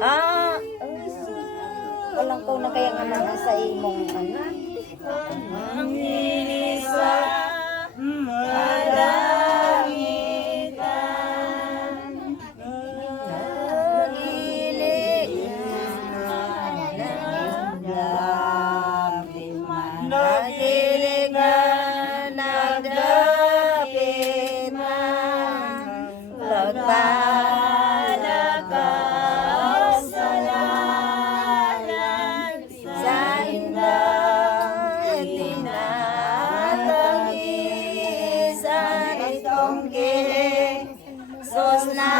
Ah, walang ko na kaya nga naman sa imong ano. Ang inisa kalangitan, Nagilig nagdapit man, nagilig na nagdapit na pagpalakasalan sa inday tinatagisan itong king sus na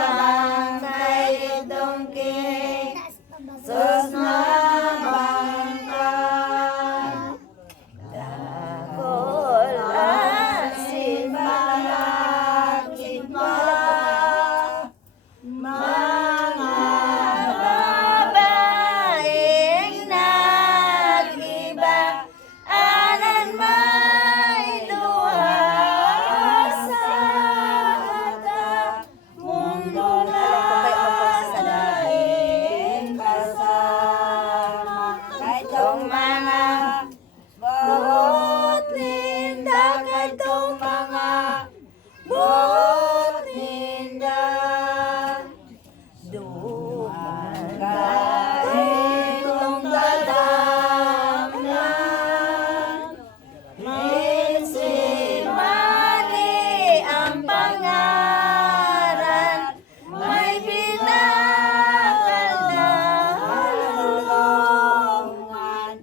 bangkay itong king sus na bangkay dakol asin malakit pa mga babaeng nag-iba anan may luha sa mata mundo na sa daing kasama kayong mga buhot ninda kayong mga buhot ninda duman kahitong dadamnan Minsimani ang pangaran may binakal na lulungan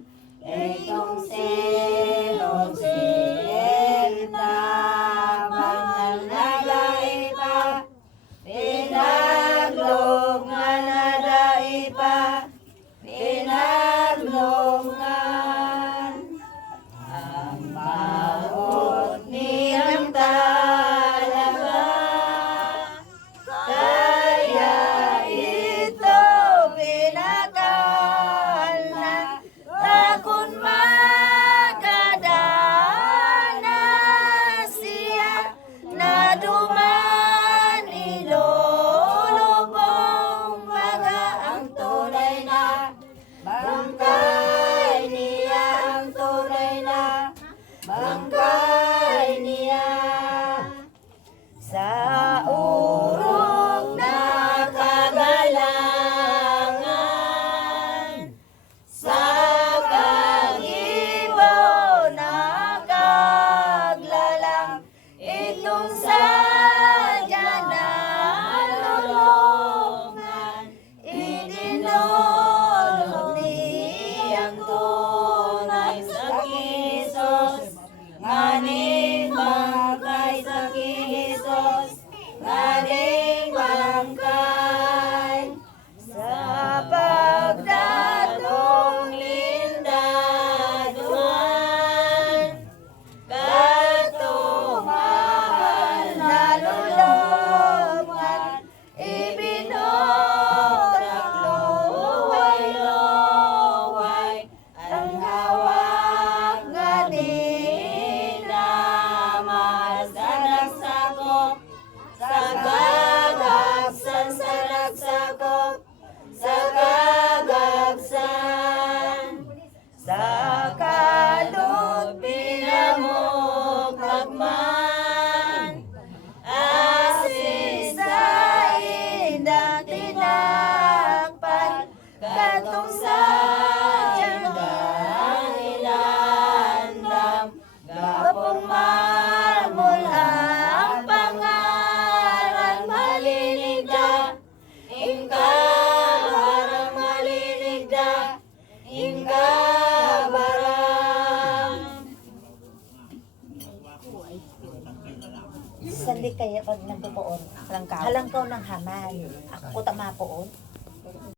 itong silog sinta banal na daipa pinaglungan na daipa pinaglungan ang bawat niyang talaga kaya ito pinakal na takon magadana siya na duman ilulubong baga ang tunay na bangkay niya ang tunay na bangkay niya sa urong na kagalangan sa kagibaw na kaglalang itong sadya na lulungan itinulog niyang tunay sa Kisos nganing bangkay sa Kisos nganing bangkay sa pagdatong lindaduan katumahal na lulungan ibinutrak luway-luway ang hawak ganina masanagsakop sa gagabsan sa nagsakop sa gagabsan sa kalot pinamukagman asin sa indang tinakpan katong sa tiyagang ilandam gapong marmol ang pangalan malinigda ingka barang malinigda ingka barang sandi kaya pag nagpupoon halangkaw ng haman ako tama poon